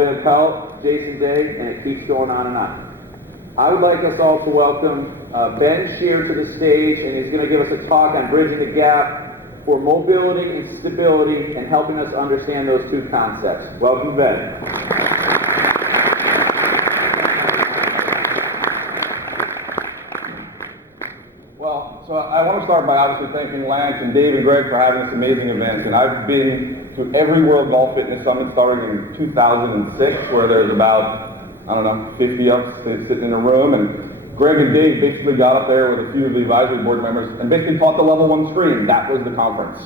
Pelt, Jason Day, and it keeps going on and on. I would like us all to welcome Ben Shear to the stage, and he's going to give us a talk on bridging the gap for mobility and stability and helping us understand those two concepts. Welcome, Ben. Well, so I want to start by obviously thanking Lance and Dave and Greg for having this amazing event. And I've been to every World Golf Fitness Summit starting in 2006, where there's about, 50 of us sitting in a room. And Greg and Dave basically got up there with a few of the advisory board members and basically taught the level 1 screen. That was the conference.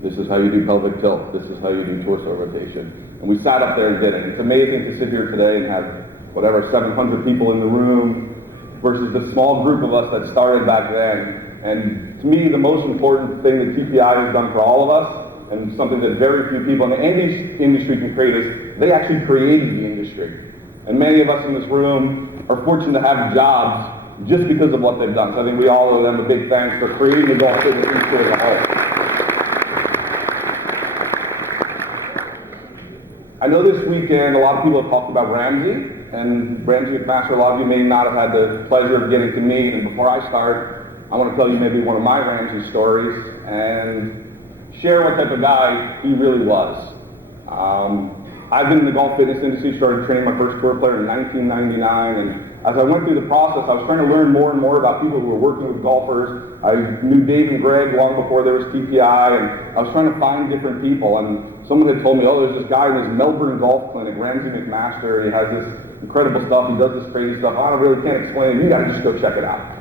This is how you do pelvic tilt. This is how you do torso rotation. And we sat up there and did it. It's amazing to sit here today and have, 700 people in the room versus the small group of us that started back then. And to me, the most important thing that TPI has done for all of us, and something that very few people in the industry can create, is they actually created the industry. And many of us in this room are fortunate to have jobs just because of what they've done. So I think we all owe them a big thanks for creating the golf fitness industry as a whole. I know this weekend a lot of people have talked about Ramsey, and Ramsey McMaster, a lot of you may not have had the pleasure of getting to meet. And before I start, I want to tell you maybe one of my Ramsey stories and share what type of guy he really was. I've been in the golf fitness industry, started training my first tour player in 1999, and as I went through the process, I was trying to learn more and more about people who were working with golfers. I knew Dave and Greg long before there was TPI, and I was trying to find different people. And someone had told me, oh, there's this guy in this Melbourne golf clinic, Ramsey McMaster. He has this incredible stuff. He does this crazy stuff. I really can't explain it. You got to just go check it out.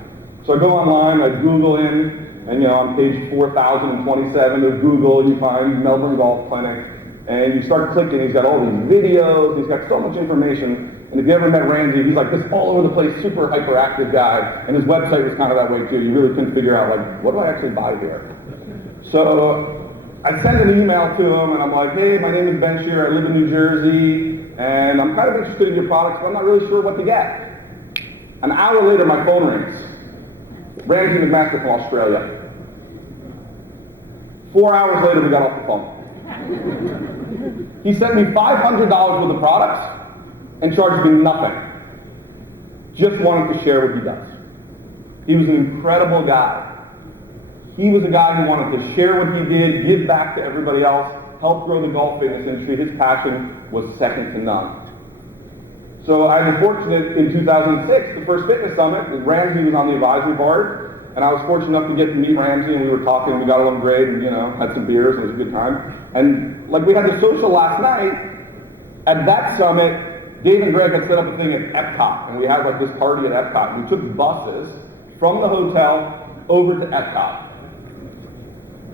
So I go online, I Google him, and on page 4027 of Google, you find Melbourne Golf Clinic, and you start clicking. He's got all these videos. He's got so much information. And if you ever met Ramsey, he's like this all over the place, super hyperactive guy. And his website was kind of that way too. You really couldn't figure out, like, what do I actually buy here? So I sent an email to him, and I'm like, hey, my name is Ben Shear. I live in New Jersey, and I'm kind of interested in your products, but I'm not really sure what to get. An hour later, my phone rings. Ramsey McMaster from Australia. 4 hours later, we got off the phone. He sent me $500 worth of products and charged me nothing. Just wanted to share what he does. He was an incredible guy. He was a guy who wanted to share what he did, give back to everybody else, help grow the golf fitness industry. His passion was second to none. So I was fortunate in 2006, the first fitness summit, Ramsey was on the advisory board, and I was fortunate enough to get to meet Ramsey, and we were talking, we got along great, and had some beers, it was a good time. And like we had the social last night, at that summit, Dave and Greg had set up a thing at Epcot, and we had like this party at Epcot. We took buses from the hotel over to Epcot.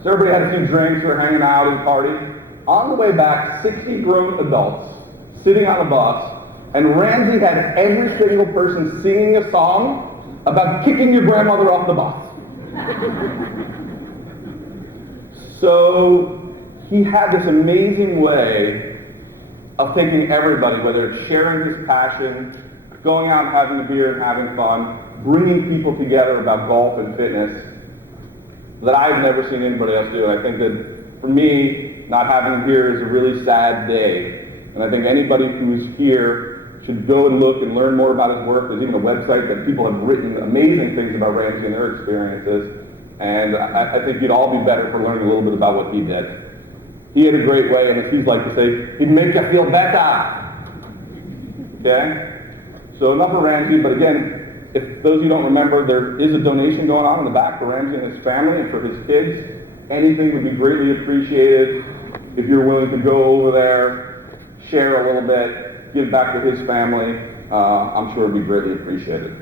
So everybody had a few drinks, we were hanging out and partying. On the way back, 60 grown adults sitting on a bus, and Ramsey had every single person singing a song about kicking your grandmother off the bus. So he had this amazing way of taking everybody, whether it's sharing his passion, going out and having a beer and having fun, bringing people together about golf and fitness, that I've never seen anybody else do. And I think that for me, not having him here is a really sad day. And I think anybody who's here should go and look and learn more about his work. There's even a website that people have written amazing things about Ramsey and their experiences. And I think you'd all be better for learning a little bit about what he did. He had a great way, and as he'd like to say, he'd make you feel better. Okay? So enough of Ramsey, but again, if those of you don't remember, there is a donation going on in the back for Ramsey and his family and for his kids. Anything would be greatly appreciated if you're willing to go over there, share a little bit, give back to his family. I'm sure it would be greatly appreciated.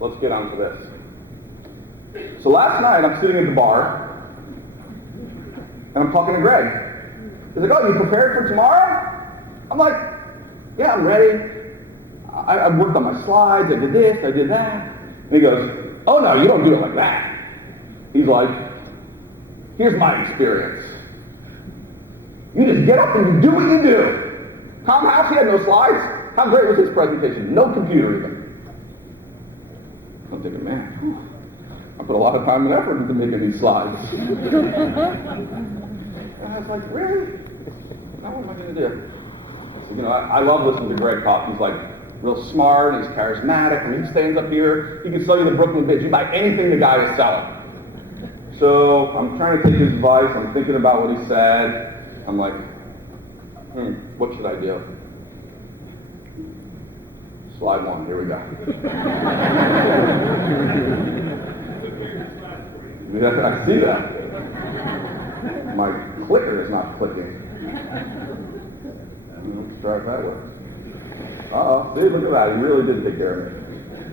Let's get on to this. So last night, I'm sitting at the bar, and I'm talking to Greg. He's like, oh, you prepared for tomorrow? I'm like, yeah, I'm ready. I worked on my slides, I did this, I did that. And he goes, oh no, you don't do it like that. He's like, here's my experience. You just get up and you do what you do. Tom House, he had no slides. How great was his presentation? No computer even. I'm thinking, man, I put a lot of time and effort into making these slides. And I was like, really? Now what am I going to do? You know, I love listening to Greg talk. He's like real smart, and he's charismatic, and he stands up here, he can sell you the Brooklyn Bridge. You buy anything the guy is selling. So I'm trying to take his advice, I'm thinking about what he said. I'm like, what should I do? Slide one, here we go. I see that. My clicker is not clicking. Let's try it that way. Uh-oh, see, look at that. He really did take care of me.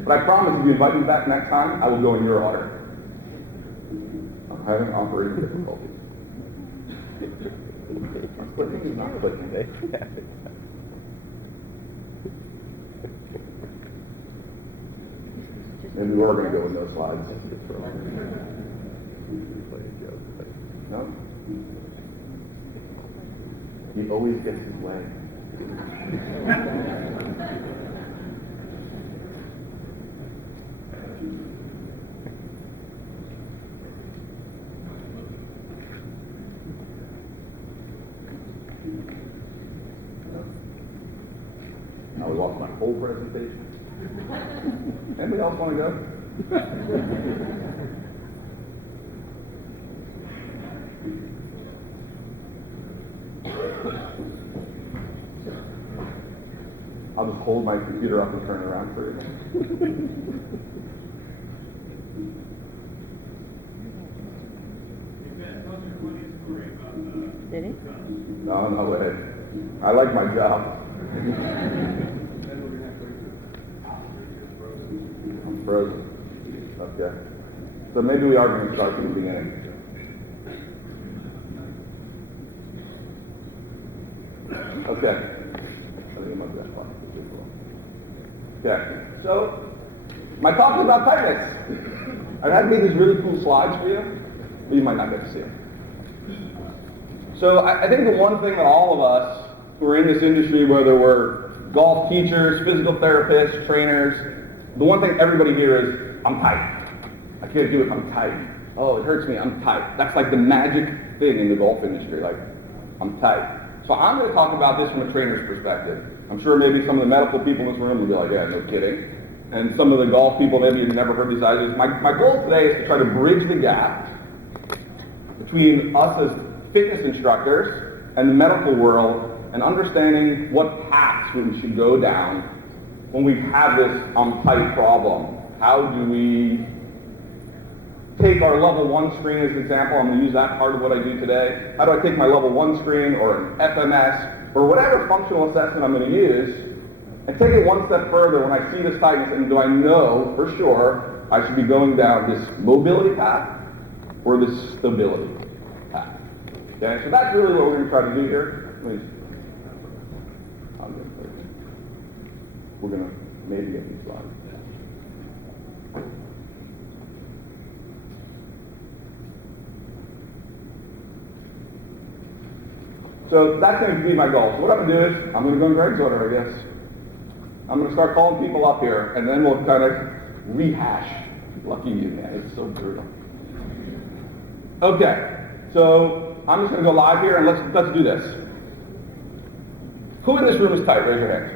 But I promise if you invite me back next time, I will go in your order. I'm having operating difficulties. Clicking is not clicking. Maybe we're going to go with no slides. No? He always gets his way. I would lost my whole presentation. Anybody else want to go? I'll just hold my computer up and turn it around for you. Did he? No, no way. I like my job. I'm frozen. Okay. So maybe we are going to start from the beginning. Okay. Okay. So, my talk is about tightness. I've had made these really cool slides for you, but you might not get to see them. So I think the one thing that all of us who are in this industry, whether we're golf teachers, physical therapists, trainers, the one thing everybody here is, I'm tight. I can't do it, I'm tight. Oh, it hurts me, I'm tight. That's like the magic thing in the golf industry, like, I'm tight. So I'm going to talk about this from a trainer's perspective. I'm sure maybe some of the medical people in this room will be like, yeah, no kidding. And some of the golf people, maybe you've never heard these ideas. My goal today is to try to bridge the gap between us as fitness instructors and the medical world and understanding what paths we should go down when we have this tight problem. How do we take our level 1 screen as an example? I'm going to use that part of what I do today. How do I take my level 1 screen or an FMS or whatever functional assessment I'm going to use and take it one step further when I see this tightness, and do I know for sure I should be going down this mobility path or this stability path? Okay, so that's really what we're going to try to do here. We're going to maybe get these slides. So that's going to be my goal. So what I'm going to do is, I'm going to go in Greg's order, I guess. I'm going to start calling people up here, and then we'll kind of rehash. Lucky you, man. It's so brutal. Okay, so I'm just going to go live here, and let's do this. Who in this room is tight? Raise your hand.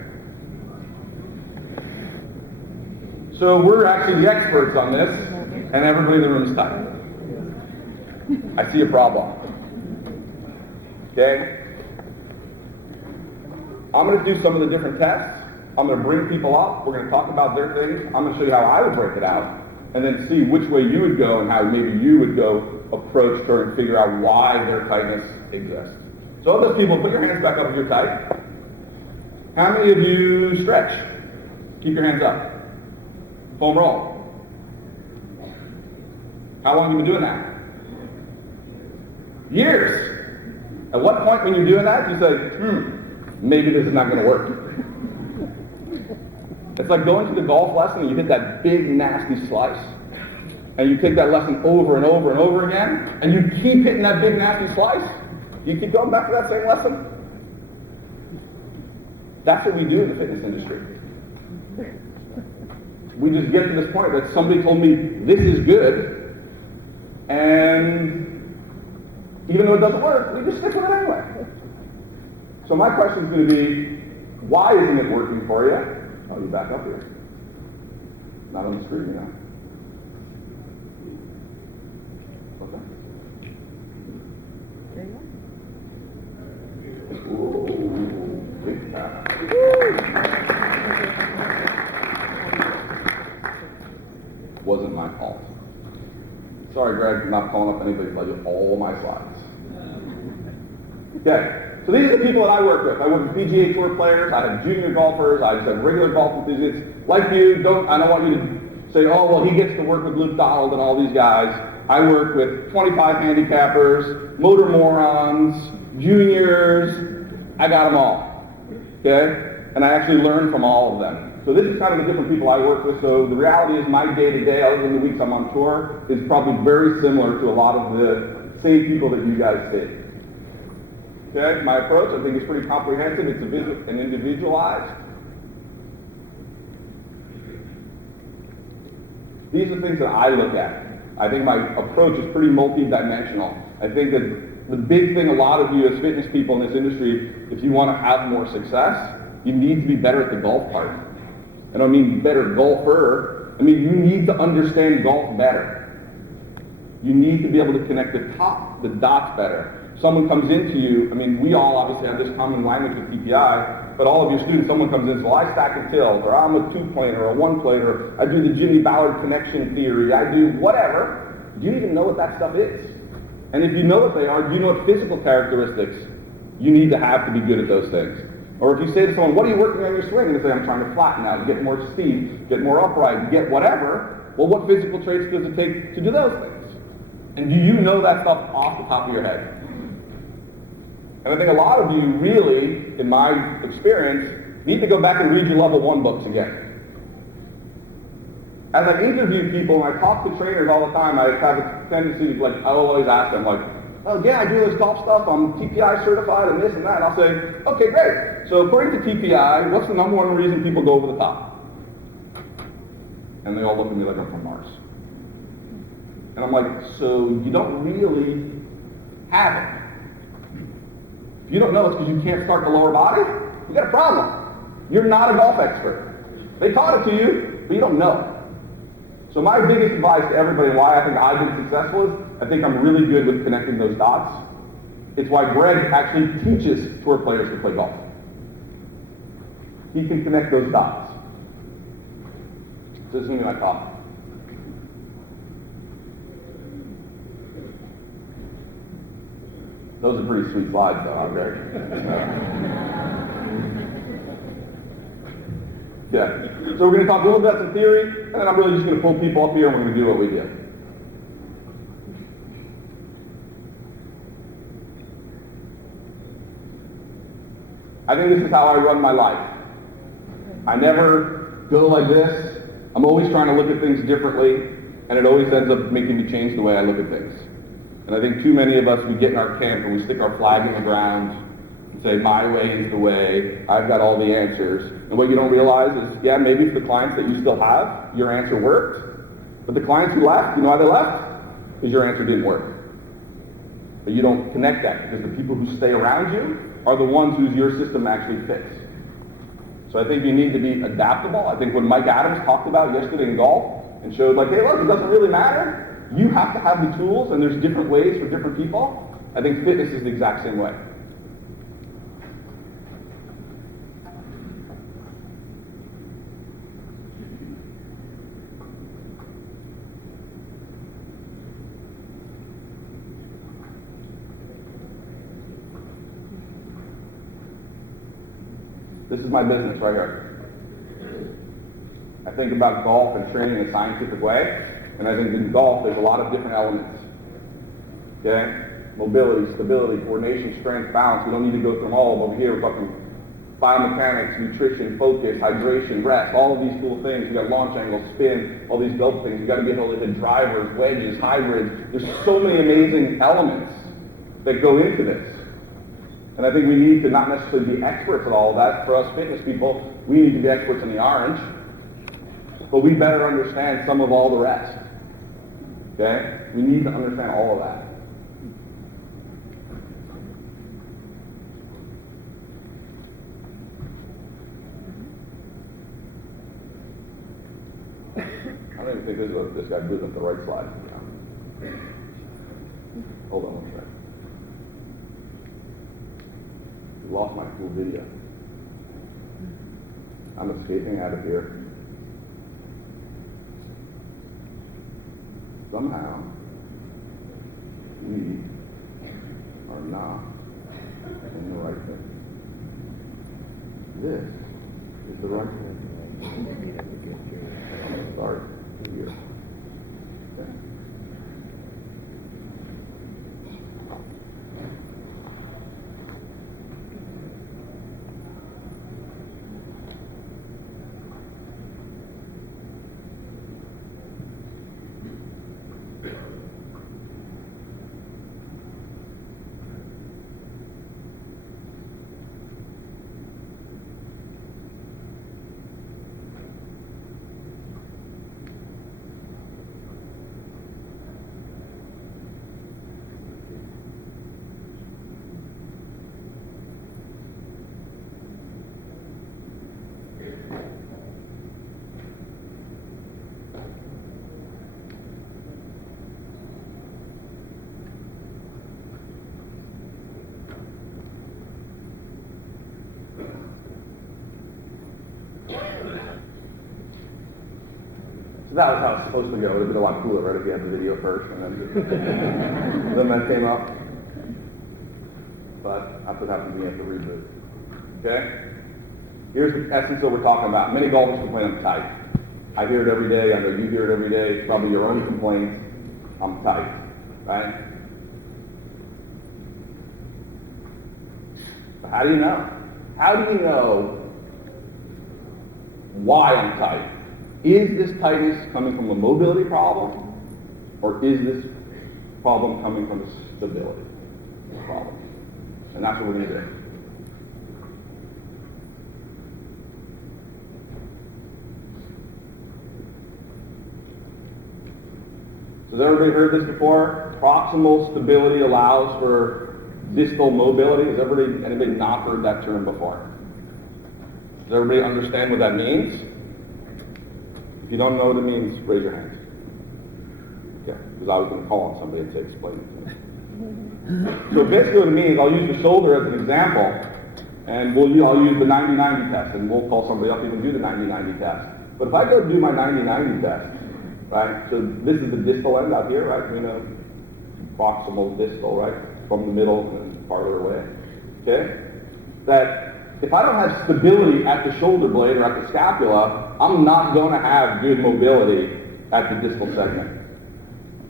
So we're actually the experts on this, and everybody in the room is tight. I see a problem. Okay? I'm going to do some of the different tests. I'm going to bring people up. We're going to talk about their things. I'm going to show you how I would break it out, and then see which way you would go and how maybe you would go approach trying to figure out why their tightness exists. So all those people, put your hands back up if you're tight. How many of you stretch? Keep your hands up. Foam roll. How long have you been doing that? Years. At what point when you're doing that, you say, maybe this is not going to work. It's like going to the golf lesson and you hit that big, nasty slice. And you take that lesson over and over and over again, and you keep hitting that big, nasty slice. You keep going back to that same lesson. That's what we do in the fitness industry. We just get to this point that somebody told me this is good, and even though it doesn't work, we just stick with it anyway. So my question is going to be, Why isn't it working for you? Oh, you back up here. Not on the screen, you know. Okay. There you Ooh, big time. Wasn't my fault. Sorry, Greg, I'm not calling up anybody to you all my slides. Okay, so these are the people that I work with. I work with PGA Tour players, I have junior golfers, I just have regular golf enthusiasts. Like you, I don't want you to say, oh, well, he gets to work with Luke Donald and all these guys. I work with 25 handicappers, motor morons, juniors, I got them all, okay? And I actually learn from all of them. So this is kind of the different people I work with. So the reality is my day-to-day, other than the weeks I'm on tour, is probably very similar to a lot of the same people that you guys see. Okay, my approach I think is pretty comprehensive. It's and individualized. These are things that I look at. I think my approach is pretty multi-dimensional. I think that the big thing a lot of you as fitness people in this industry, if you want to have more success, you need to be better at the golf part. I don't mean better golfer. I mean you need to understand golf better. You need to be able to connect the dots better. Someone comes into you, I mean, we all obviously have this common language with TPI, but all of your students, someone comes in and says, well, I stack and tilt, or I'm a two-planer, or a one-planer, I do the Jimmy Ballard connection theory, I do whatever. Do you even know what that stuff is? And if you know what they are, do you know what physical characteristics you need to have to be good at those things? Or if you say to someone, what are you working on your swing? And they say, I'm trying to flatten out, get more speed, get more upright, get whatever. Well, what physical traits does it take to do those things? And do you know that stuff off the top of your head? And I think a lot of you really, in my experience, need to go back and read your level 1 books again. As I interview people and I talk to trainers all the time, I have a tendency to, I will always ask them, oh yeah, I do this golf stuff, I'm TPI certified and this and that. And I'll say, okay, great. So according to TPI, what's the number one reason people go over the top? And they all look at me like I'm from Mars. And I'm like, so you don't really have it. If you don't know it's because you can't start the lower body, you got a problem. You're not a golf expert. They taught it to you, but you don't know it. So my biggest advice to everybody, why I think I've been successful is, I think I'm really good with connecting those dots. It's why Greg actually teaches tour players to play golf. He can connect those dots. So this is me when I talk. Those are pretty sweet slides, though, aren't they? Yeah. So we're going to talk a little bit about some theory, and then I'm really just going to pull people up here, and we're going to do what we do. I think this is how I run my life. I never go like this. I'm always trying to look at things differently, and it always ends up making me change the way I look at things. And I think too many of us, we get in our camp and we stick our flag in the ground and say, my way is the way, I've got all the answers. And what you don't realize is, yeah, maybe for the clients that you still have, your answer worked. But the clients who left, you know why they left? Because your answer didn't work. But you don't connect that, because the people who stay around you are the ones whose your system actually fits. So I think you need to be adaptable. I think when Mike Adams talked about yesterday in golf and showed hey, look, it doesn't really matter. You have to have the tools, and there's different ways for different people. I think fitness is the exact same way. This is my business right here. I think about golf and training in a scientific way, and I think in golf there's a lot of different elements. Okay? Mobility, stability, coordination, strength, balance. We don't need to go through them all. Over here we're talking biomechanics, nutrition, focus, hydration, rest, all of these cool things. We got launch angle, spin, all these belt things. We got to be able to hit drivers, wedges, hybrids. There's so many amazing elements that go into this. And I think we need to not necessarily be experts at all of that. For us fitness people, we need to be experts in the orange. But we better understand some of all the rest. Okay? We need to understand all of that. I don't even think this guy blew up the right slide. Hold on one second. Lost my cool video. I'm escaping out of here. Somehow, we are not in the right thing. This is the right thing. I'm going to start here. Okay. So that was how it's supposed to go. It would have been a lot cooler, right, if you had the video first and then that came up. But that's what happens when you have to reboot. Okay? Here's the essence of what we're talking about. Many golfers complain I'm tight. I hear it every day. I know you hear it every day. It's probably your own complaint. I'm tight. Right? But how do you know? How do you know why I'm tight? Is this tightness coming from a mobility problem, or is this problem coming from a stability problem? And that's what we're going to do. Has everybody heard this before? Proximal stability allows for distal mobility. Has anybody not heard that term before? Does everybody understand what that means? If you don't know what it means, raise your hand. Okay, because I was going to call on somebody and say, explain it to me. So basically what it means, I'll use the shoulder as an example, and I'll use the 90-90 test, and we'll call somebody up and do the 90-90 test. But if I go do my 90-90 test, right, so this is the distal end out here, right? We know proximal distal, right? From the middle and farther away. Okay? That if I don't have stability at the shoulder blade or at the scapula, I'm not going to have good mobility at the distal segment.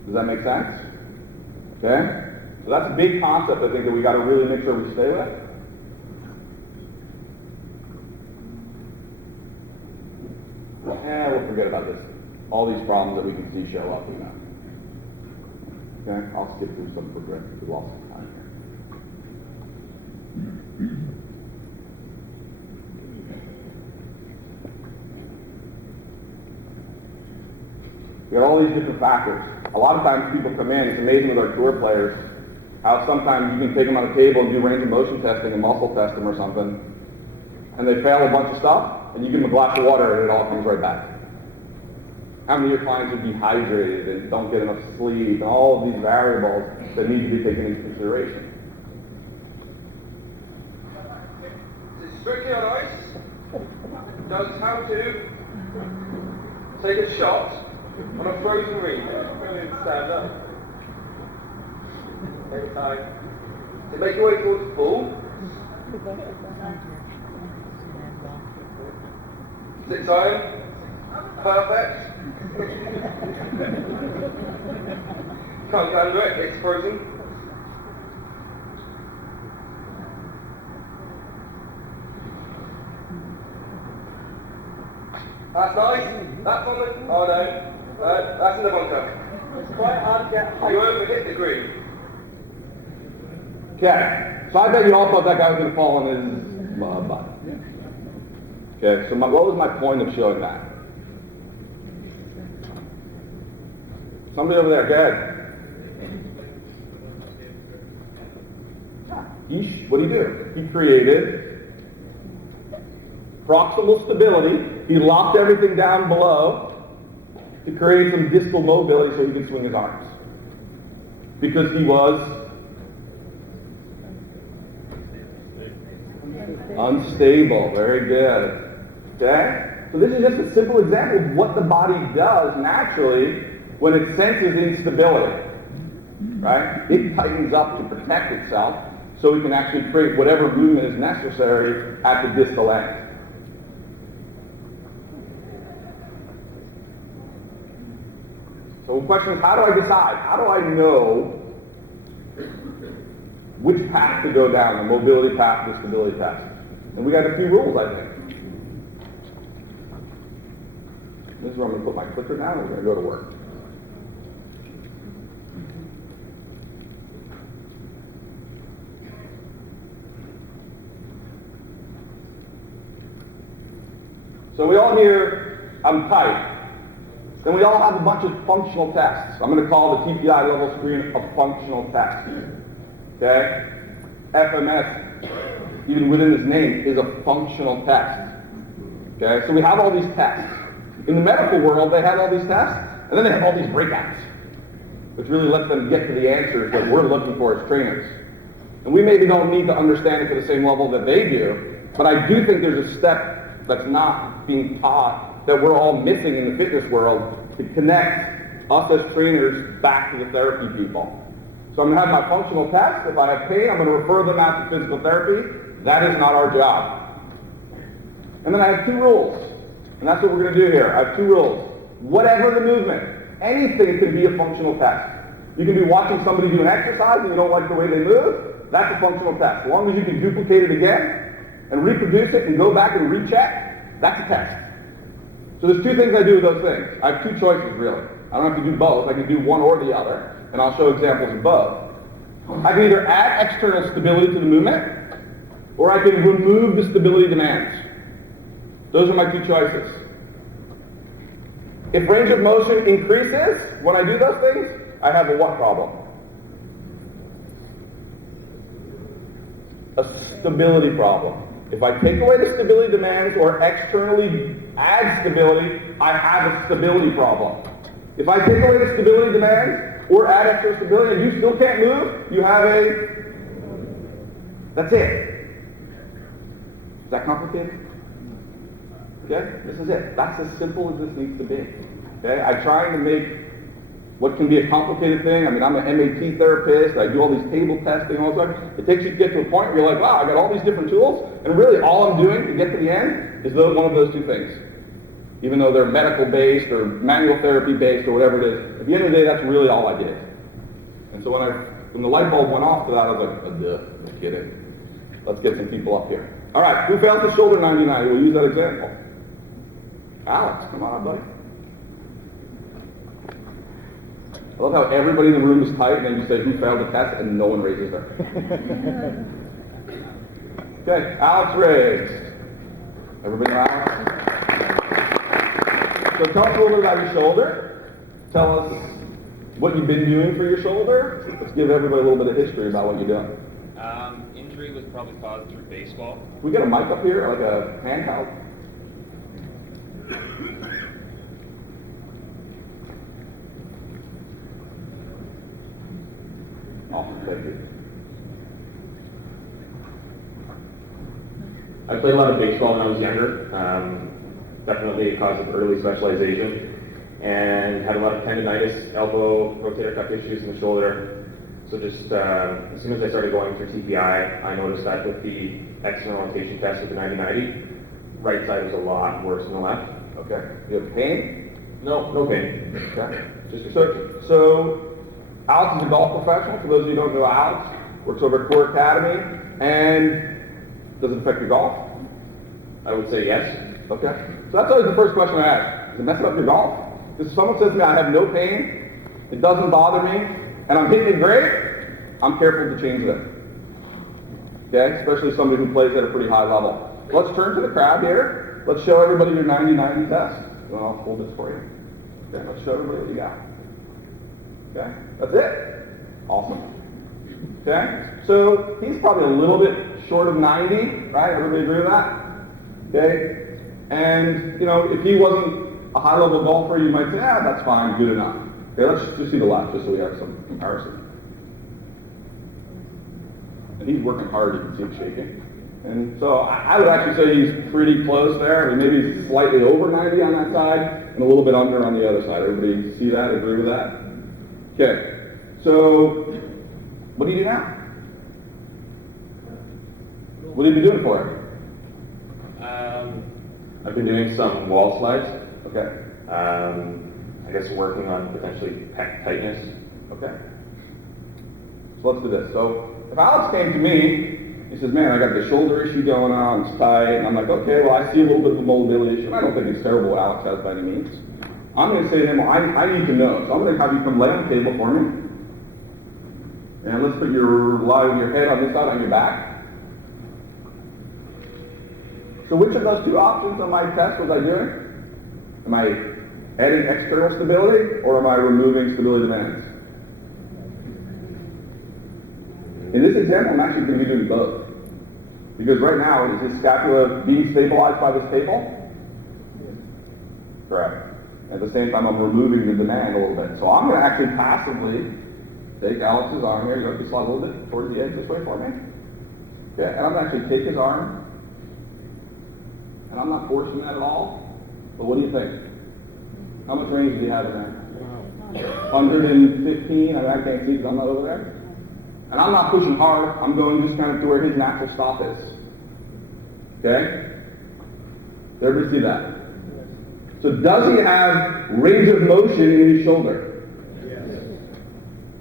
Does that make sense? Okay? So that's a big concept, I think, that we got to really make sure we stay with. And we'll forget about this. All these problems that we can see show up, Okay? I'll skip through some progressive. We lost some time here. We got all these different factors. A lot of times people come in, it's amazing with our tour players, how sometimes you can take them on a table and do range of motion testing and muscle test them or something, and they fail a bunch of stuff, and you give them a glass of water and it all comes right back. How many of your clients are dehydrated and don't get enough sleep, and all of these variables that need to be taken into consideration? It's strictly on ice. Knows how to take a shot on a frozen reef. Brilliant, stand up. Take time. So make your way towards the pool. Six iron. Perfect. Can't go under it, it's frozen. That's nice. That's on the... Oh no. That's in the bunker. It's quite hard to get high. You overhit the green. Okay. So I bet you all thought that guy was going to fall on his butt. Okay. So what was my point of showing that? Somebody over there, go ahead. What did he do? He created proximal stability. He locked everything down below. to create some distal mobility so he could swing his arms. Because he was unstable. Very good. Okay? So this is just a simple example of what the body does naturally when it senses instability. Right? It tightens up to protect itself so it can actually create whatever movement is necessary at the distal end. So the question is, how do I decide? How do I know which path to go down, the mobility path, the stability path? And we got a few rules, I think. This is where I'm going to put my clicker down and we're going to go to work. So we all hear, I'm tight. Then we all have a bunch of functional tests. I'm going to call the TPI level screen a functional test. Okay? FMS, even within its name, is a functional test. Okay? So we have all these tests. In the medical world, they have all these tests, and then they have all these breakouts, which really lets them get to the answers that we're looking for as trainers. And we maybe don't need to understand it to the same level that they do, but I do think there's a step that's not being taught that we're all missing in the fitness world to connect us as trainers back to the therapy people. So I'm going to have my functional test. If I have pain, I'm going to refer them out to physical therapy. That is not our job. And then I have two rules. And that's what we're going to do here. I have two rules. Whatever the movement, anything can be a functional test. You can be watching somebody do an exercise and you don't like the way they move. That's a functional test. As long as you can duplicate it again and reproduce it and go back and recheck, that's a test. So there's two things I do with those things. I have two choices, really. I don't have to do both. I can do one or the other, and I'll show examples of both. I can either add external stability to the movement, or I can remove the stability demands. Those are my two choices. If range of motion increases when I do those things, I have a what problem? A stability problem. If I take away the stability demands or externally add stability, I have a stability problem. If I take away the stability demands or add extra stability and you still can't move, you have a... That's it. Is that complicated? Okay? This is it. That's as simple as this needs to be. Okay? I'm trying to make what can be a complicated thing. I mean, I'm an MAT therapist. I do all these table testing and all that stuff. It takes you to get to a point where you're like, wow, I got all these different tools, and really all I'm doing to get to the end is one of those two things. Even though they're medical-based or manual therapy-based or whatever it is, at the end of the day, that's really all I did. And so when the light bulb went off to that, I was like, oh, duh, just kidding. Let's get some people up here. All right, who failed the shoulder 90-90? We'll use that example. Alex, come on up, buddy. I love how everybody in the room is tight, and then you say who failed the test, and no one raises their hand. Okay, Alex raised. Everybody know Alex? So tell us a little bit about your shoulder. Tell us what you've been doing for your shoulder. Let's give everybody a little bit of history about what you're doing. Injury was probably caused through baseball. Can we get a mic up here, like a handheld? Awesome, thank you. I played a lot of baseball when I was younger. Definitely a cause of early specialization, and had a lot of tendonitis, elbow, rotator cuff issues in the shoulder. So just as soon as I started going through TPI, I noticed that with the external rotation test with the 90-90, right side was a lot worse than the left. Okay. You have pain? No pain. Okay. Just restriction. So Alex is a golf professional. For those of you who don't know Alex, works over at Core Academy. And does it affect your golf? I would say yes. Okay. So that's always the first question I ask. Does it mess up your golf? Because if someone says to me, I have no pain, it doesn't bother me, and I'm hitting it great, I'm careful to change that. Okay? Especially somebody who plays at a pretty high level. Let's turn to the crowd here. Let's show everybody your 90-90 test. Well, I'll hold this for you. Okay, let's show everybody what you got. Okay? That's it? Awesome. Okay? So he's probably a little bit short of 90, right? Everybody agree with that? Okay? And, you know, if he wasn't a high-level golfer, you might say, that's fine, good enough. Okay, let's just see the left, just so we have some comparison. And he's working hard, you can see him shaking. And so I would actually say he's pretty close there. I mean, maybe he's slightly over 90 on that side and a little bit under on the other side. Everybody see that? Agree with that? Okay. So what do you do now? What have you been doing for it? I've been doing some wall slides. Okay. I guess working on potentially pec tightness. Okay. So let's do this. So if Alex came to me, he says, man, I got the shoulder issue going on, it's tight, and I'm like, okay, well, I see a little bit of a mobility issue. I don't think it's terrible what Alex has by any means. I'm going to say to him, well, I need to know. So I'm going to have you come lay on the table for me. And let's put lie with your head on this side, on your back. So which of those two options on my test was I doing? Am I adding external stability, or am I removing stability demands? In this example, I'm actually going to be doing both. Because right now, is his scapula being stabilized by the staple? Correct. At the same time, I'm removing the demand a little bit. So I'm going to actually passively take Alex's arm here. You have to slide a little bit towards the edge this way for me. Okay, and I'm going to actually take his arm. And I'm not forcing that at all. But what do you think? How much range do you have in there? 115? I mean, I can't see because I'm not over there. And I'm not pushing hard. I'm going just kind of to where his natural stop is. Okay? Did everybody see that? So does he have range of motion in his shoulder? Yes.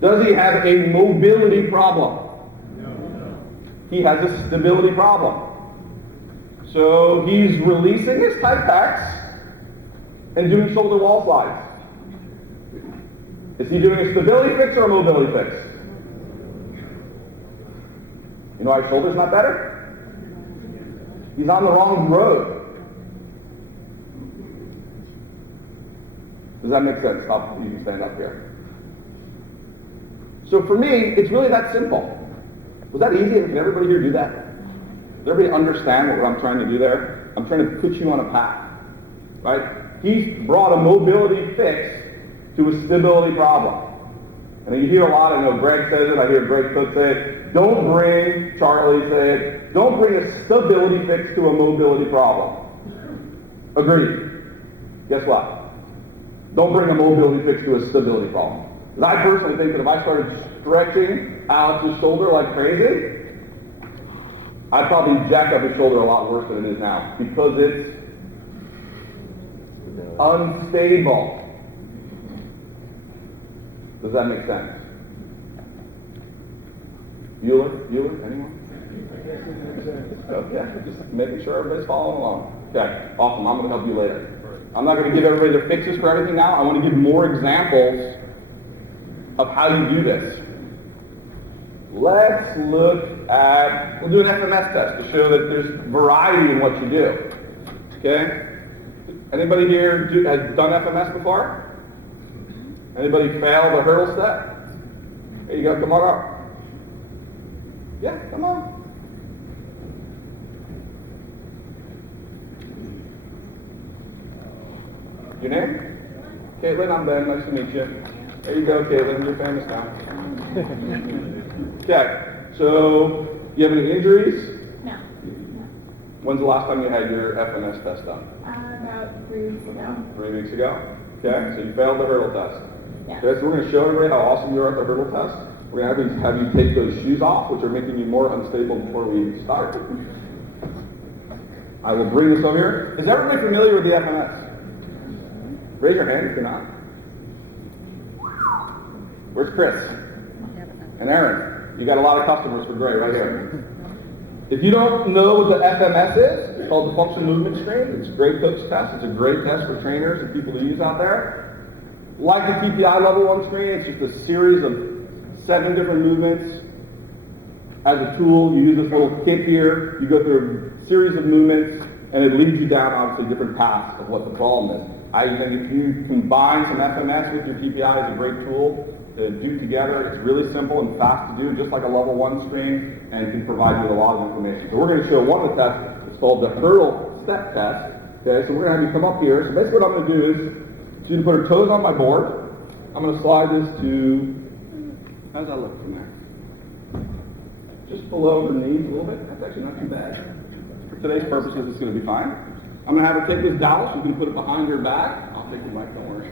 Does he have a mobility problem? No. He has a stability problem. So he's releasing his tight pecs and doing shoulder wall slides. Is he doing a stability fix or a mobility fix? You know why his shoulder's not better? He's on the wrong road. Does that make sense? You can stand up here. So for me, it's really that simple. Was that easy? Can everybody here do that? Does everybody understand what I'm trying to do there? I'm trying to put you on a path. Right? He's brought a mobility fix to a stability problem. And you hear a lot, I know Greg says it, I hear Greg Cook say it. Don't bring, Charlie say it, don't bring a stability fix to a mobility problem. Agreed. Guess what? Don't bring a mobility fix to a stability problem. Because I personally think that if I started stretching Alex's shoulder like crazy, I'd probably jack up his shoulder a lot worse than it is now. Because it's unstable. Does that make sense? Bueller? Anyone? Okay, just making sure everybody's following along. Okay, awesome. I'm going to help you later. I'm not going to give everybody their fixes for everything now. I want to give more examples of how you do this. Let's look at, we'll do an FMS test to show that there's variety in what you do. Okay? Anybody here has done FMS before? Anybody fail the hurdle step? Here you go, come on up. Yeah, come on. Your name? Caitlin, I'm Ben. Nice to meet you. There you go, Caitlin. You're famous now. Okay, so you have any injuries? No. When's the last time you had your FMS test done? About 3 weeks ago. 3 weeks ago? Okay, so you failed the hurdle test. Yeah. Okay, so we're going to show everybody how awesome you are at the hurdle test. We're going to have you take those shoes off, which are making you more unstable before we start. I will bring this over here. Is everybody familiar with the FMS? Raise your hand if you're not. Where's Chris? And Aaron. You got a lot of customers for Gray right here. If you don't know what the FMS is, it's called the Functional Movement Screen. It's Gray Cook's test. It's a great test for trainers and people to use out there. Like the TPI Level 1 screen, it's just a series of 7 different movements. As a tool, you use this little kit here. You go through a series of movements, and it leads you down, obviously, different paths of what the problem is. I think if you combine some FMS with your TPI, it's a great tool to do together. It's really simple and fast to do, just like a level 1 screen, and it can provide you with a lot of information. So we're going to show one of the tests. It's called the hurdle step test. Okay, so we're going to have you come up here. So basically what I'm going to do is, she's going to put her toes on my board. I'm going to slide this to, how does that look from there? Just below her knees a little bit. That's actually not too bad. For today's purposes, it's going to be fine. I'm going to have her take this dowel. She's going to put it behind her back. I'll take the mic, don't worry.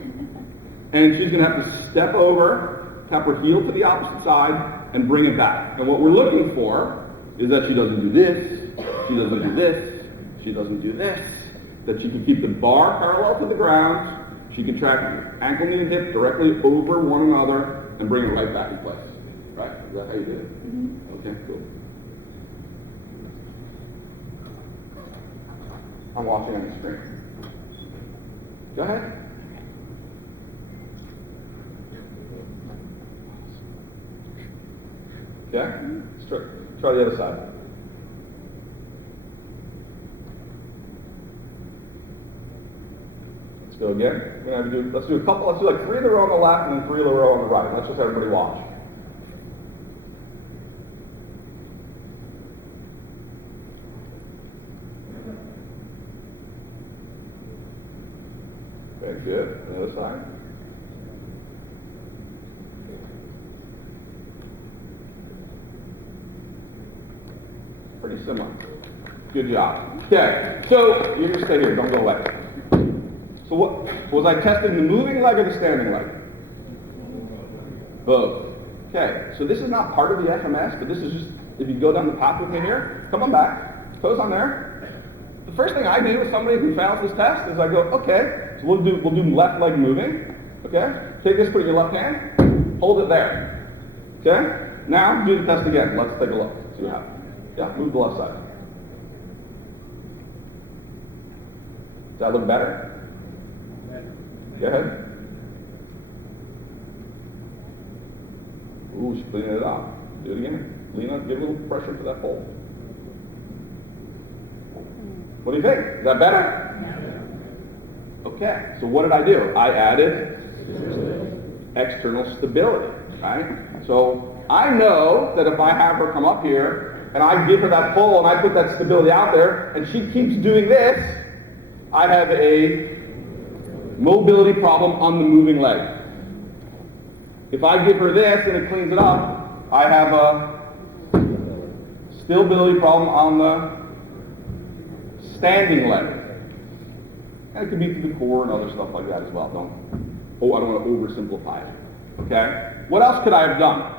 And she's going to have to step over, tap her heel to the opposite side, and bring it back. And what we're looking for is that she doesn't do this, she doesn't do this, she doesn't do this, that she can keep the bar parallel to the ground, she can track ankle, knee, and hip directly over one another, and bring it right back in place. Right? Is that how you do it? Mm-hmm. Okay, cool. I'm watching on the screen. Go ahead. Okay? Try the other side. Let's go again. Let's do a couple. Let's do like 3 in a row on the left and then 3 in a row on the right. Let's just everybody watch. Okay, good. And the other side. Pretty similar. Good job. Okay, so you just stay here. Don't go away. So what was I testing, the moving leg or the standing leg? Both. Okay, so this is not part of the FMS, but this is just, if you go down the path with me here, come on back, toes on there. The first thing I do with somebody who fails this test is I go, okay, so we'll do left leg moving. Okay, take this, put it in your left hand, hold it there. Okay, now do the test again. Let's take a look. See what happens. Yeah, move the left side. Does that look better? Go ahead. Ooh, she's cleaning it up. Do it again. Lean up, give a little pressure to that pole. What do you think? Is that better? Okay, so what did I do? I added external stability, right? So I know that if I have her come up here, and I give her that pull and I put that stability out there, and she keeps doing this, I have a mobility problem on the moving leg. If I give her this and it cleans it up, I have a stability problem on the standing leg. And it could be through the core and other stuff like that as well. I don't want to oversimplify it. Okay? What else could I have done?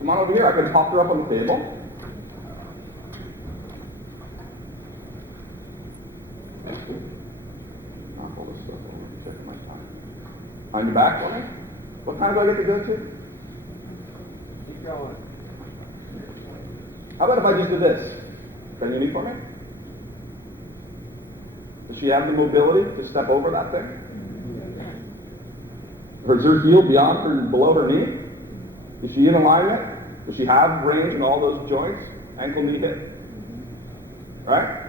Come on over here. I could have popped her up on the table. I'll hold this stuff over. Take my time. On your back for me? What time do I get to go to? Keep going. How about if I just do this? Can you knee for me? Does she have the mobility to step over that thing? Or is her heel beyond her, below her knee? Is she in alignment? Does she have range in all those joints? Ankle, knee, hip? Right?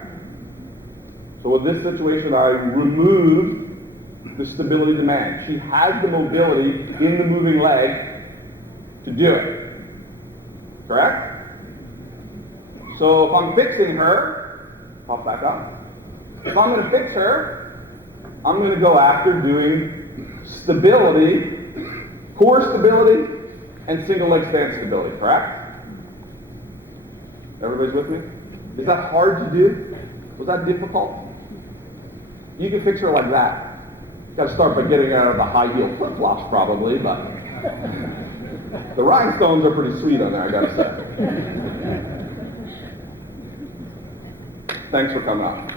So with this situation, I remove the stability demand. She has the mobility in the moving leg to do it. Correct? So if I'm fixing her, pop back up. If I'm going to fix her, I'm going to go after doing stability, core stability, and single leg stance stability, correct? Everybody's with me? Is that hard to do? Was that difficult? You can fix her like that. Got to start by getting her out of the high heel flip-flops probably, but the rhinestones are pretty sweet on there, I got to say. Thanks for coming out.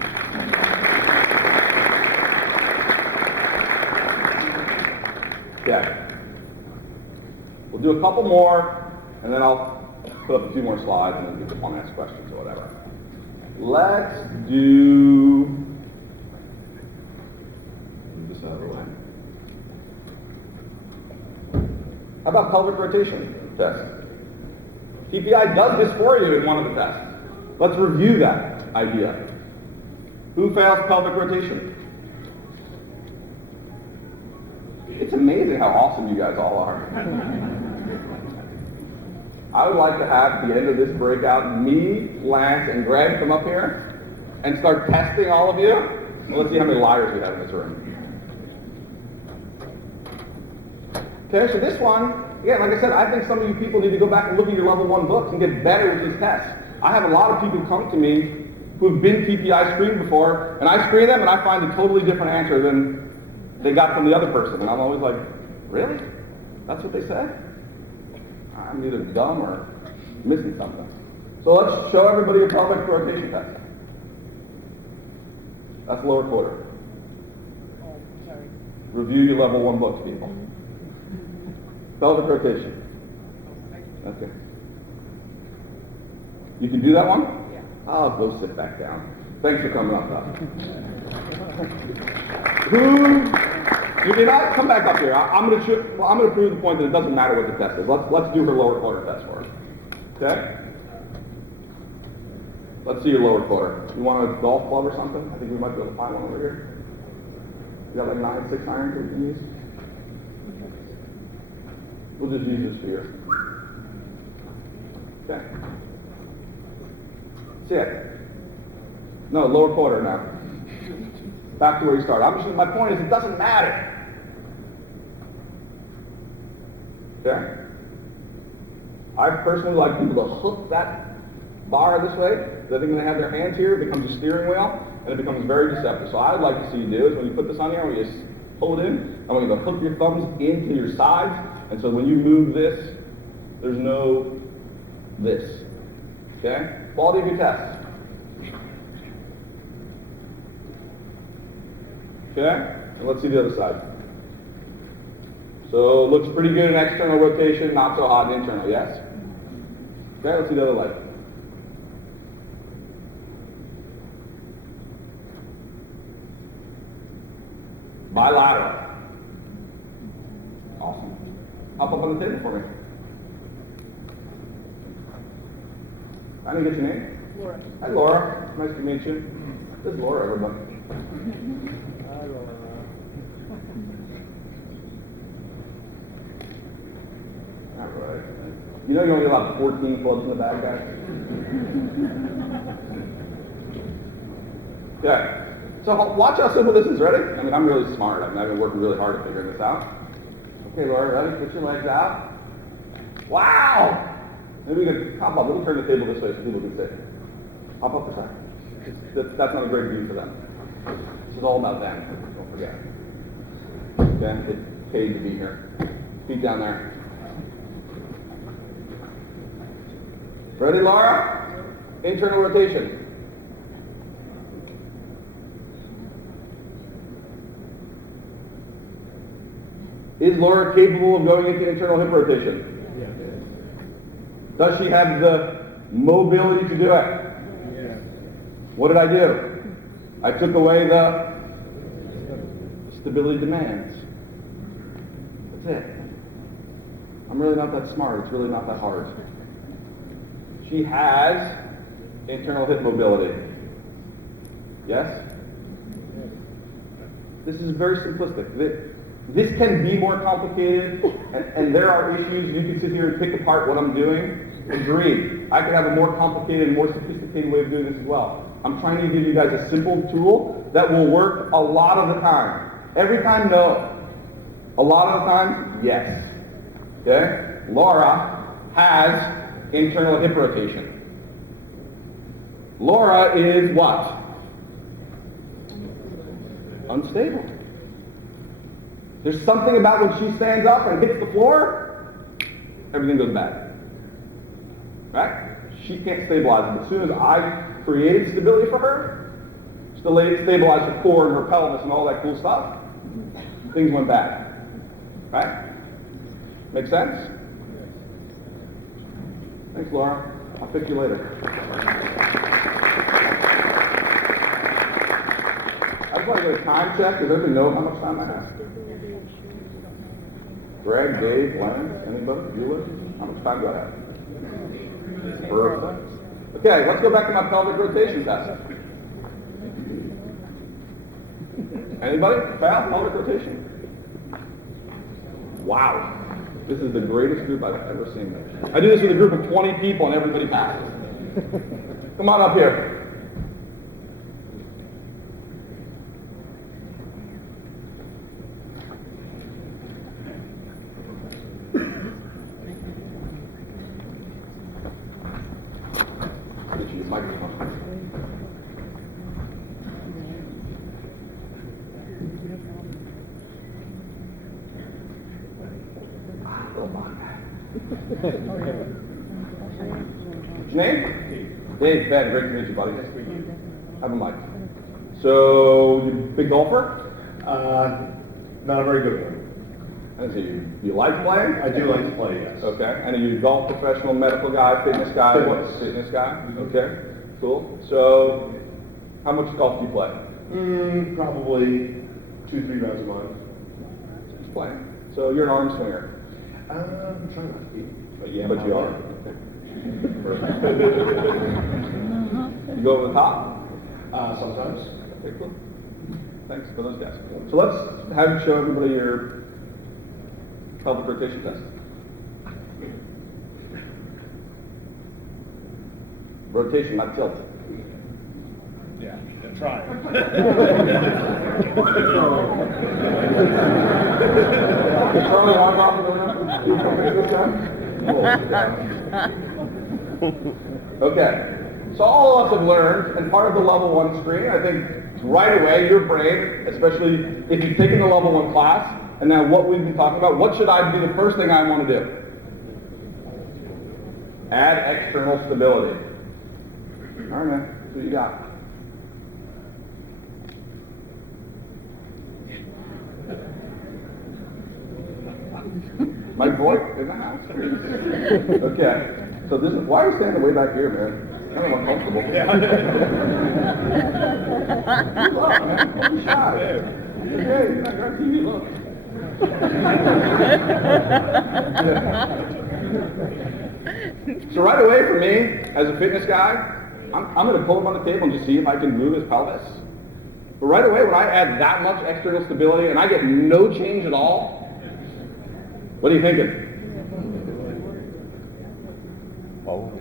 Okay. We'll do a couple more, and then I'll put up a few more slides, and then people want to ask questions or whatever. Let's do this out of the way. How about pelvic rotation test? TPI does this for you in one of the tests. Let's review that idea. Who fails pelvic rotation? It's amazing how awesome you guys all are. I would like to have at the end of this breakout, me, Lance, and Greg come up here, and start testing all of you. And let's see how many liars we have in this room. Okay, so this one, again, like I said, I think some of you people need to go back and look at your level 1 books and get better with these tests. I have a lot of people come to me who have been TPI screened before, and I screen them and I find a totally different answer than they got from the other person. And I'm always like, really? That's what they said? I'm either dumb or missing something. So let's show everybody a pelvic rotation test. That's lower quarter. Review your level 1 books, people. Pelvic rotation. Okay. You can do that one? Yeah. I'll go sit back down. Thanks for coming up, Doc. You may not come back up here. I'm going to prove the point that it doesn't matter what the test is. Let's do her lower quarter test for her. Okay? Let's see your lower quarter. You want a golf club or something? I think we might be able to find one over here. You got like 9-6 irons that you can use? We'll just use this here. Okay. See it? No, lower quarter now. Back to where you started. My point is, it doesn't matter. Okay? I personally like people to hook that bar this way. I think when they have their hands here, it becomes a steering wheel, and it becomes very deceptive. So what I'd like to see you do is when you put this on here, you just pull it in. I want you to hook your thumbs into your sides, and so when you move this, there's no this. Okay? Quality of your test. Okay? And let's see the other side. So it looks pretty good in external rotation, not so hot in internal, yes? Okay, let's see the other leg. Bilateral. Awesome. Hop up on the table for me. I didn't get your name? Laura. Hi, Laura. Nice to meet you. This is Laura, everybody. Hi, Laura. All right. You know you only allowed 14 clubs in the bag, guys? Okay. So watch how simple this is. Ready? I mean, I'm really smart. I've been working really hard at figuring this out. Okay, Laura, ready? Put your legs out. Wow! Maybe we can hop up. Let me turn the table this way so people can see. Hop up the side. That's not a great view for them. This is all about them. Don't forget. Okay? They paid to be here. Feet down there. Ready, Laura? Internal rotation. Is Laura capable of going into internal hip rotation? Yeah. Does she have the mobility to do it? Yeah. What did I do? I took away the stability demands. That's it. I'm really not that smart. It's really not that hard. She has internal hip mobility. Yes? This is very simplistic. This can be more complicated, and there are issues. You can sit here and pick apart what I'm doing. Agreed. I could have a more complicated, more sophisticated way of doing this as well. I'm trying to give you guys a simple tool that will work a lot of the time. Every time, no. A lot of the time, yes. Okay? Laura has internal hip rotation. Laura is what? Unstable. There's something about when she stands up and hits the floor, everything goes bad. Right? She can't stabilize it. As soon as I created stability for her, stabilized her core and her pelvis and all that cool stuff, things went bad. Right? Make sense? Thanks, Laura. I'll pick you later. I just want to get a time check. Does everybody know how much time I have? Greg, Dave, Lennon, anybody? Bueller? How much time do I have? Perfect. Okay, let's go back to my pelvic rotation test. Anybody? Fail? Pelvic rotation? Wow. This is the greatest group I've ever seen. I do this with a group of 20 people and everybody passes. Come on up here. What's your name? Dave, Ben, great to meet you, buddy. Have a mic. So, you big golfer? Not a very good one. And so you like playing? I do like to play, yes. Okay. And are you a golf professional, medical guy, fitness guy? Fitness. What? Fitness guy? Okay. Cool. So, how much golf do you play? Probably 2-3 rounds a month. Just playing. So you're an arm swinger. I'm trying not to be. But you are. Okay. You go over the top? Sometimes. Okay, cool. Thanks for those guys. So let's have you show everybody your pelvic rotation test. Rotation, not tilt. Yeah, try. Charlie, I'm off the Okay. So all of us have learned, and part of the level 1 screen, I think right away, your brain, especially if you've taken the level 1 class, and now what we've been talking about, what should I be the first thing I want to do? Add external stability. All right, man. What you got? My boy in the house. Okay. So this is why are you standing way back here, man? It's kind of uncomfortable. Look, man. Don't be shy. Okay, you're not on TV. Look. So right away for me, as a fitness guy, I'm going to pull him on the table and just see if I can move his pelvis. But right away, when I add that much external stability and I get no change at all, what are you thinking?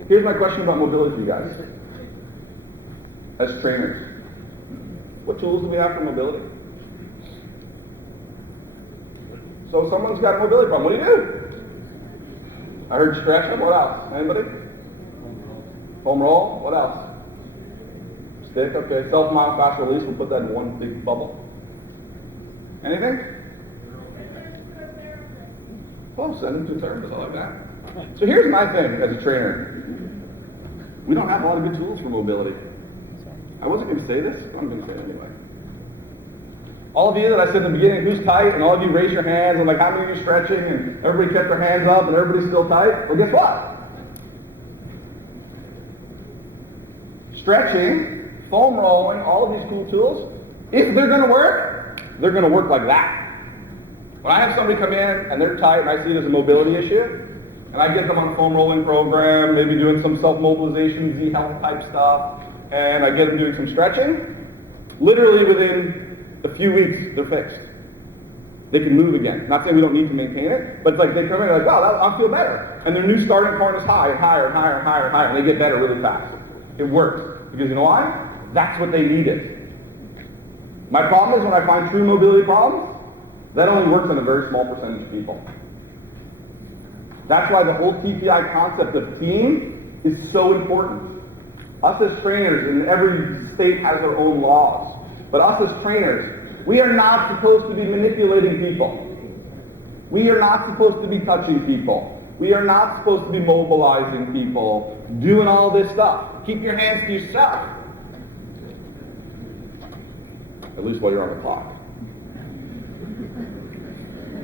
Here's my question about mobility for you guys. As trainers, what tools do we have for mobility? So someone's got a mobility problem. What do? I heard stretching. What else? Anybody? Foam roll. What else? Stick. Okay. Self-myofascial release. We'll put that in one big bubble. Anything? Oh, send them to thirds. I like that. So here's my thing as a trainer. We don't have a lot of good tools for mobility. I wasn't going to say this, but I'm going to say it anyway. All of you that I said in the beginning, who's tight, and all of you raise your hands, and like, how many of you stretching, and everybody kept their hands up, and everybody's still tight? Well, guess what? Stretching, foam rolling, all of these cool tools, if they're going to work like that. When I have somebody come in, and they're tight, and I see it as a mobility issue, and I get them on a foam rolling program, maybe doing some self-mobilization, Z-health type stuff, and I get them doing some stretching, literally within a few weeks, they're fixed. They can move again. Not saying we don't need to maintain it, but it's like they come in and like, wow, I feel better. And their new starting point is high, and higher, and higher, and higher, and higher, and they get better really fast. It works. Because you know why? That's what they needed. My problem is when I find true mobility problems, that only works on a very small percentage of people. That's why the whole TPI concept of team is so important. Us as trainers, and every state has their own laws, but us as trainers, we are not supposed to be manipulating people. We are not supposed to be touching people. We are not supposed to be mobilizing people, doing all this stuff. Keep your hands to yourself. At least while you're on the clock.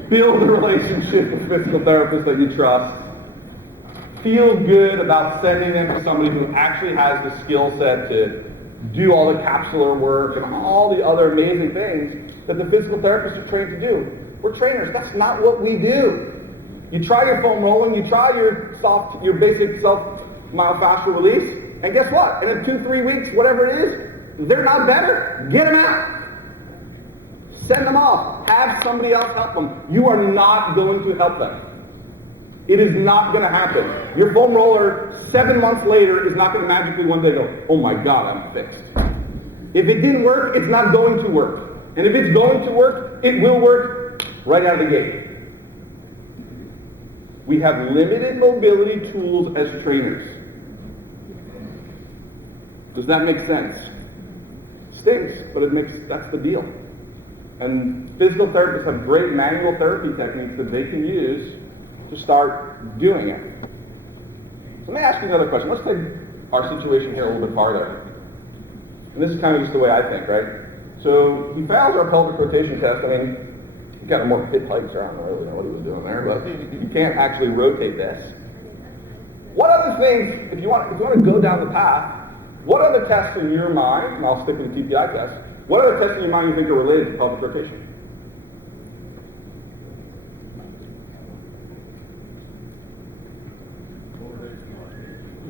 Build a relationship with a physical therapist that you trust. Feel good about sending them to somebody who actually has the skill set to do all the capsular work and all the other amazing things that the physical therapists are trained to do. We're trainers. That's not what we do. You try your foam rolling, you try your basic self-myofascial release, and guess what? In 2-3 weeks, whatever it is, they're not better. Get them out. Send them off. Have somebody else help them. You are not going to help them. It is not going to happen. Your foam roller, 7 months later, is not going to magically one day go, oh my God, I'm fixed. If it didn't work, it's not going to work. And if it's going to work, it will work right out of the gate. We have limited mobility tools as trainers. Does that make sense? Stinks, but that's the deal. And physical therapists have great manual therapy techniques that they can use to start doing it. Let me ask you another question. Let's take our situation here a little bit farther. And this is kind of just the way I think, right? So he fails our pelvic rotation test. I mean, he got a more fit legs. I don't really know what he was doing there, but you can't actually rotate this. What other things, if you want to go down the path, what other tests in your mind, and I'll stick with the TPI test, what other tests in your mind you think are related to pelvic rotation?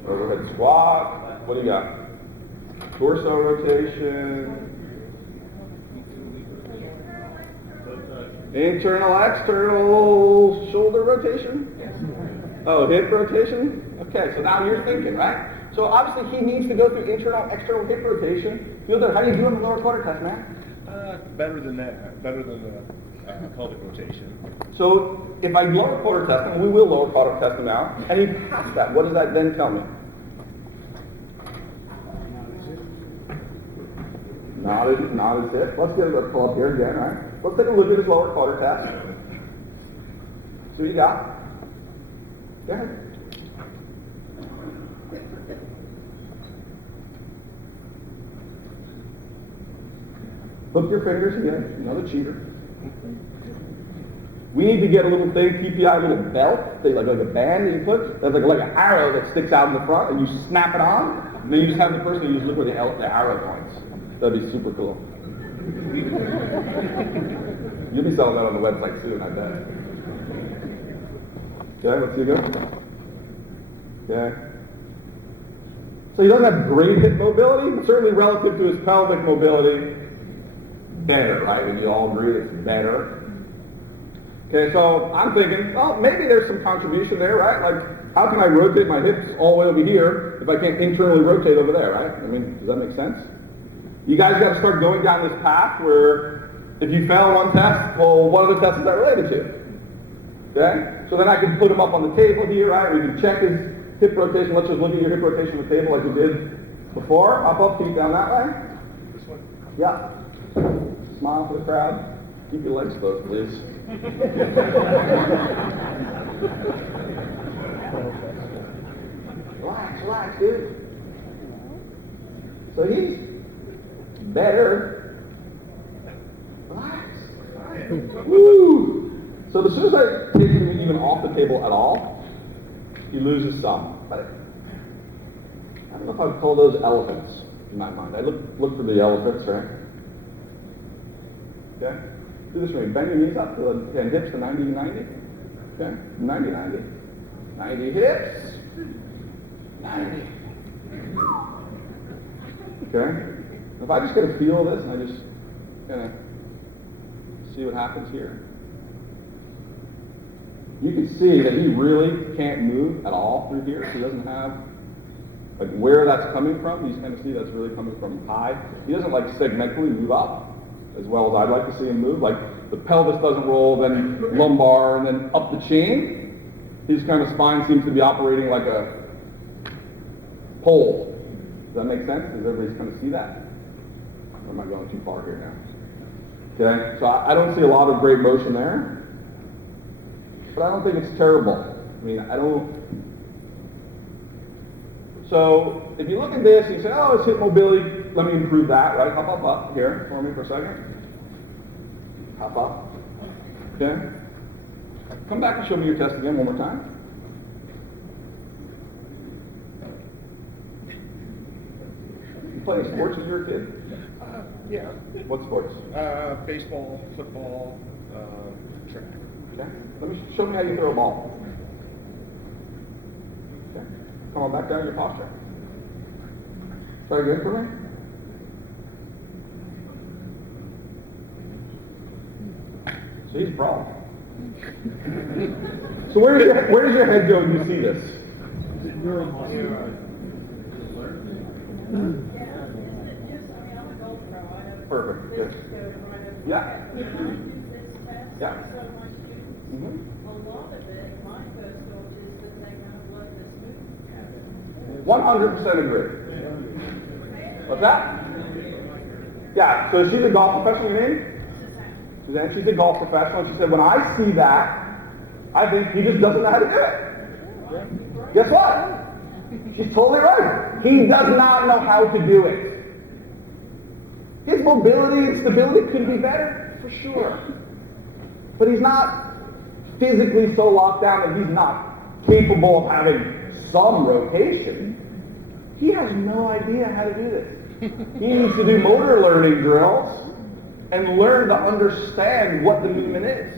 Overhead squat. What do you got? Torso rotation. Internal, external shoulder rotation? Oh, hip rotation? Okay, so now you're thinking, right? So obviously he needs to go through internal, external hip rotation. How do you do in the lower quarter test, man? Better than that. Better than the pelvic rotation. So if I lower quarter test him, and we will lower quarter test him now, and he passed that, what does that then tell me? Not his hip. Let's get a pull up here again, right? Let's take a look at his lower quarter test. See what you got? Go ahead. Hook your fingers again. Another cheater. We need to get a little thing, TPI, little belt, like a band that you put. That's like an arrow that sticks out in the front, and you snap it on. And then you just have the person you just look where the arrow points. That'd be super cool. You'll be selling that on the website soon, I bet. Okay, let's see you go. Okay. So he doesn't have great hip mobility, but certainly relative to his pelvic mobility, better, right? Would you all agree it's better? Okay, so I'm thinking, well, maybe there's some contribution there, right? Like, how can I rotate my hips all the way over here if I can't internally rotate over there, right? I mean, does that make sense? You guys got to start going down this path where if you fail one test, well, what other test is that related to? Okay? So then I can put him up on the table here, right? We can check his hip rotation. Let's just look at your hip rotation on the table like we did before. Up, keep down that way. This one? Yeah. Smile for the crowd. Keep your legs closed, please. Relax, dude. So he's better. Relax. Woo! So as soon as I take him even off the table at all, he loses some. But I don't know if I'd call those elephants in my mind. I look for the elephants, right? Okay? Do this for me. Bend your knees up and hips to 90-90. Okay? 90-90. 90 hips. 90. Okay? If I just get a feel of this and I just kind of see what happens here, you can see that he really can't move at all through here. He doesn't have, like, where that's coming from. You just kind of see that's really coming from high. He doesn't, like, segmentally move up as well as I'd like to see him move. Like, the pelvis doesn't roll, then lumbar, and then up the chain. His kind of spine seems to be operating like a pole. Does that make sense? Does everybody kind of see that? Or am I going too far here now? Okay, so I don't see a lot of great motion there. But I don't think it's terrible. I mean, I don't. So if you look at this and you say, oh, it's hip mobility, let me improve that, right? Hop up here for me for a second. Hop up. Okay? Come back and show me your test again one more time. You play any sports when you were a kid? Yeah. What sports? Baseball, football, track. Okay. Show me how you throw a ball. Okay. Come on back down to your posture. Try again for me. So he's pro. So where does your head go when you see this? Perfect. Good. Yeah. Yeah. Mm-hmm. 100% agree. What's that? Yeah, so she's a golf professional, your name? Suzanne, she's a golf professional, and she said, when I see that, I think he just doesn't know how to do it. Guess what? She's totally right. He does not know how to do it. His mobility and stability could be better, for sure. But he's not physically so locked down that he's not capable of having some rotation. He has no idea how to do this. He needs to do motor learning drills and learn to understand what the movement is.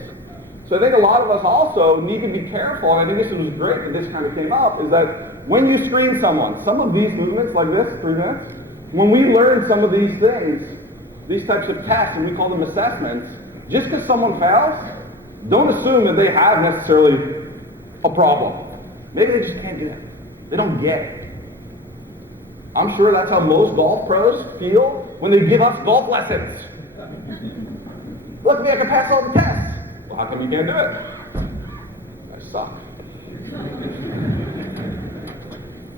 So I think a lot of us also need to be careful, and I think this was great that this kind of came up, is that when you screen someone, some of these movements like this, 3 minutes, when we learn some of these things, these types of tests, and we call them assessments, just because someone fails, don't assume that they have necessarily a problem. Maybe they just can't get it. They don't get it. I'm sure that's how most golf pros feel when they give us golf lessons. Look at me, I can pass all the tests. Well, how come you can't do it? I suck.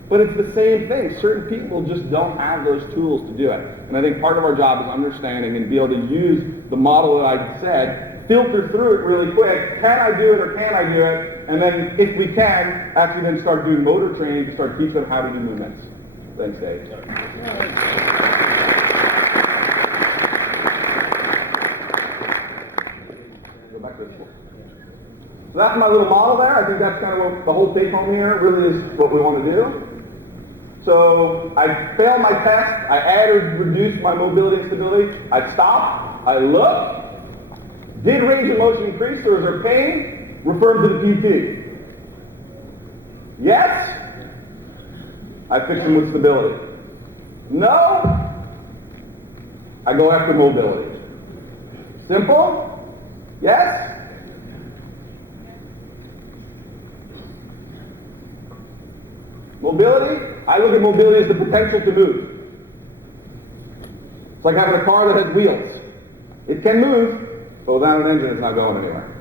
But it's the same thing. Certain people just don't have those tools to do it. And I think part of our job is understanding and be able to use the model that I said, filter through it really quick. Can I do it or can I do it? And then if we can, actually then start doing motor training to start teaching them how to do movements. Thanks, Dave. Go back to this one. So that's my little model there. I think that's kind of what the whole take home here really is what we want to do. So I failed my test. I added, reduced my mobility and stability. I stopped. I looked. Did range of motion increase or is there pain? Refer to the PT. Yes? I fix them with stability. No? I go after mobility. Simple? Yes? Mobility? I look at mobility as the potential to move. It's like having a car that has wheels. It can move, but without an engine it's not going anywhere.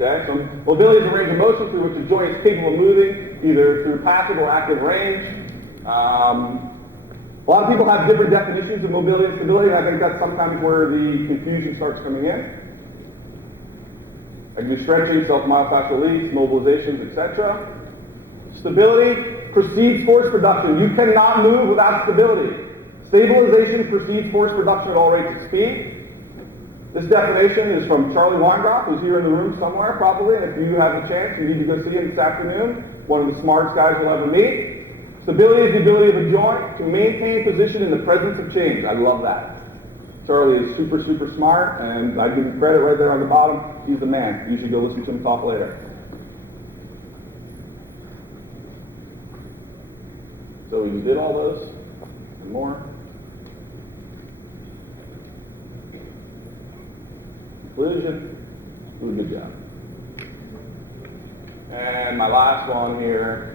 Okay? So mobility is a range of motion through which the joint is capable of moving, either through passive or active range. A lot of people have different definitions of mobility and stability, and I think that's sometimes where the confusion starts coming in. I can do stretching, self-myofascial release, mobilizations, etc. Stability precedes force production. You cannot move without stability. Stabilization precedes force production at all rates of speed. This definition is from Charlie Weingroff, who's here in the room somewhere probably, and if you have a chance, you need to go see him this afternoon. One of the smartest guys you'll ever meet. Stability is the ability of a joint to maintain position in the presence of change. I love that. Charlie is super, super smart, and I give him credit right there on the bottom. He's the man. You should go listen to him talk later. So we did all those and more. Conclusion, do a good job. And my last one here.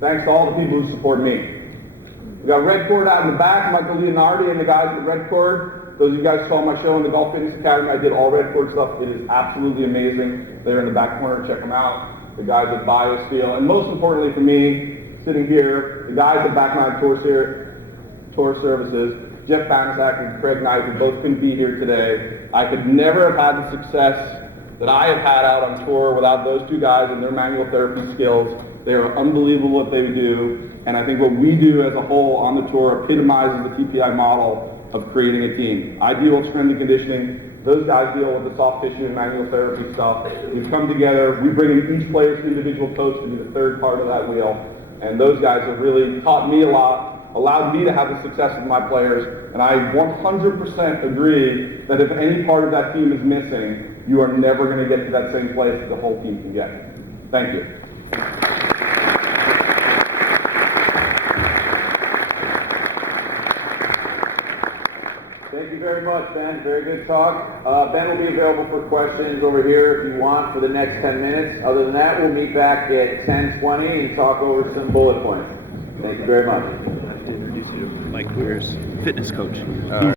Thanks to all the people who support me. We got Red Cord out in the back, Michael Leonardi and the guys at Red Cord. Those of you guys saw my show in the Golf Fitness Academy. I did all Red Cord stuff. It is absolutely amazing. They're in the back corner. Check them out. The guys at Biosphere. And most importantly for me, sitting here, the guys at Backline Tour Services, Jeff Banaszak and Craig Knight, who both couldn't be here today. I could never have had the success that I have had out on tour without those two guys and their manual therapy skills. They are unbelievable what they do, and I think what we do as a whole on the tour epitomizes the TPI model of creating a team. I deal with strength and conditioning. Those guys deal with the soft tissue and manual therapy stuff. We come together. We bring in each player's individual coach to be the third part of that wheel, and those guys have really taught me a lot, allowed me to have the success with my players, and I 100% agree that if any part of that team is missing, you are never going to get to that same place that the whole team can get. Thank you. Thank you very much, Ben. Very good talk. Ben will be available for questions over here if you want for the next 10 minutes. Other than that, we'll meet back at 10:20 and talk over some bullet points. Thank you very much. Mike Weir's fitness coach.